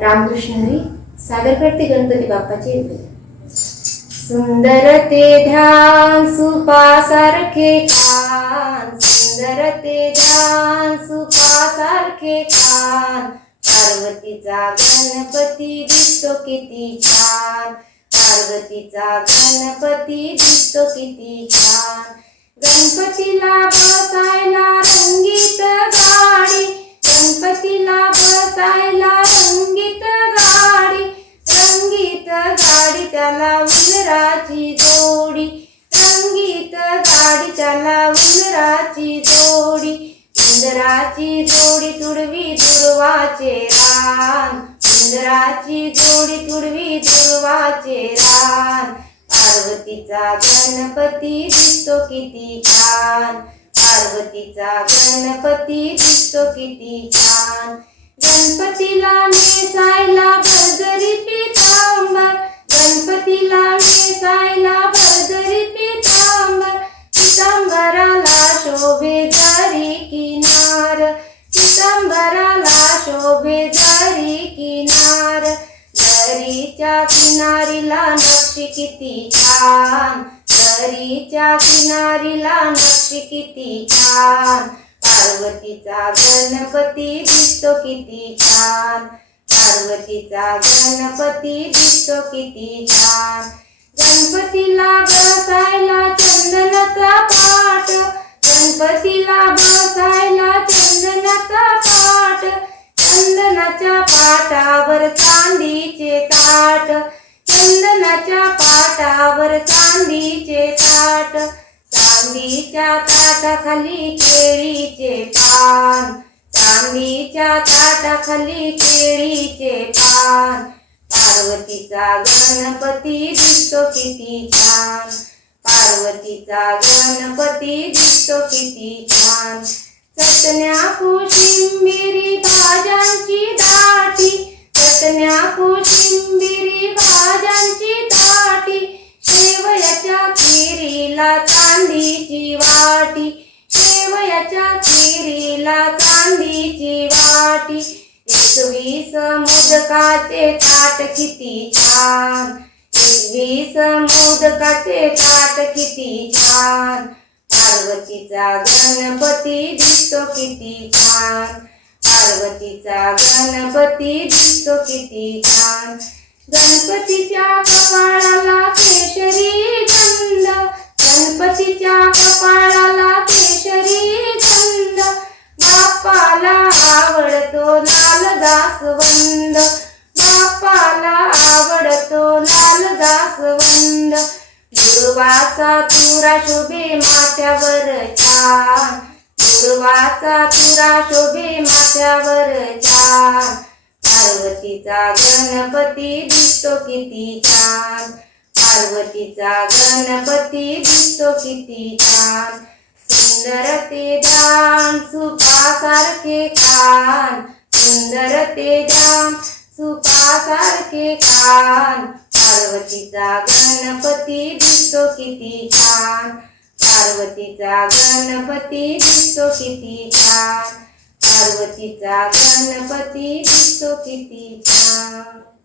रामकृष्ण हरी करते गणपती बाप्पाचे सुंदर ते ध्यान सुपासारखे खान सुंदर ते ध्यान सुपासारखे खान पार्वतीचा गणपती दिसतो किती छान. पार्वतीचा गणपती दिसतो किती छान. गणपतीला बघ त्याला उंदराची जोडी. रंगीत गाडी त्याला उंदराची जोडी. उंदराची जोडी तुडवी तुडवाचे रान. उंदराची जोडी तुडवी तुडवाचे रान. पार्वतीचा गणपती दिसतो किती छान. पार्वतीचा गणपती दिसतो किती छान. गणपतीला नेसायला भजरी दरीच्या किनारीला नक्षी किती छान. दरीच्या किनारीला नक्षी किती छान. पार्वतीचा गणपती दिसतो किती छान. पार्वतीचा गणपती दिसतो किती छान. गणपतीला बसायला चंदनाचा पान केळीचे ताट चांदीच्या ताटाखाली केळीचे पान चांदीच्या ताटाखाली केळीचे पान. पार्वतीचा गणपती दिसतो किती छान. पार्वतीचा गणपती दिसतो किती छान. चटण्या कोशिंबिरी भाज्यांची दाटी चांदीची वाटी शेवयाच्या खिरीला चांदीची वाटी. एकवीस मोदकाचे ताट किती छान. एकवीस मोदकाचे ताट किती छान. पार्वतीचा गणपती दिसतो किती छान. पार्वतीचा गणपती दिसतो किती छान. गणपतीच्या कपाळाला केशरी गंध तिच्या कपाळाला केशरी गंध बापाला आवडतो लाल दासवंद बापाला आवडतो लाल दासवंद दुर्वाचा तुरा शोभे माथ्यावर छान. दुर्वाचा तुरा शोभे माथ्यावर छान. पार्वतीचा गणपती दिसतो किती छान. पार्वतीचा गणपती दिसतो किती छान. सुंदर ते ध्यान सुपासारखे खान सुंदर ते ध्यान सुपासारखे खान पार्वतीचा गणपती दिसतो किती छान. पार्वतीचा गणपती दिसतो किती छान. पार्वतीचा गणपती दिसतो किती छान.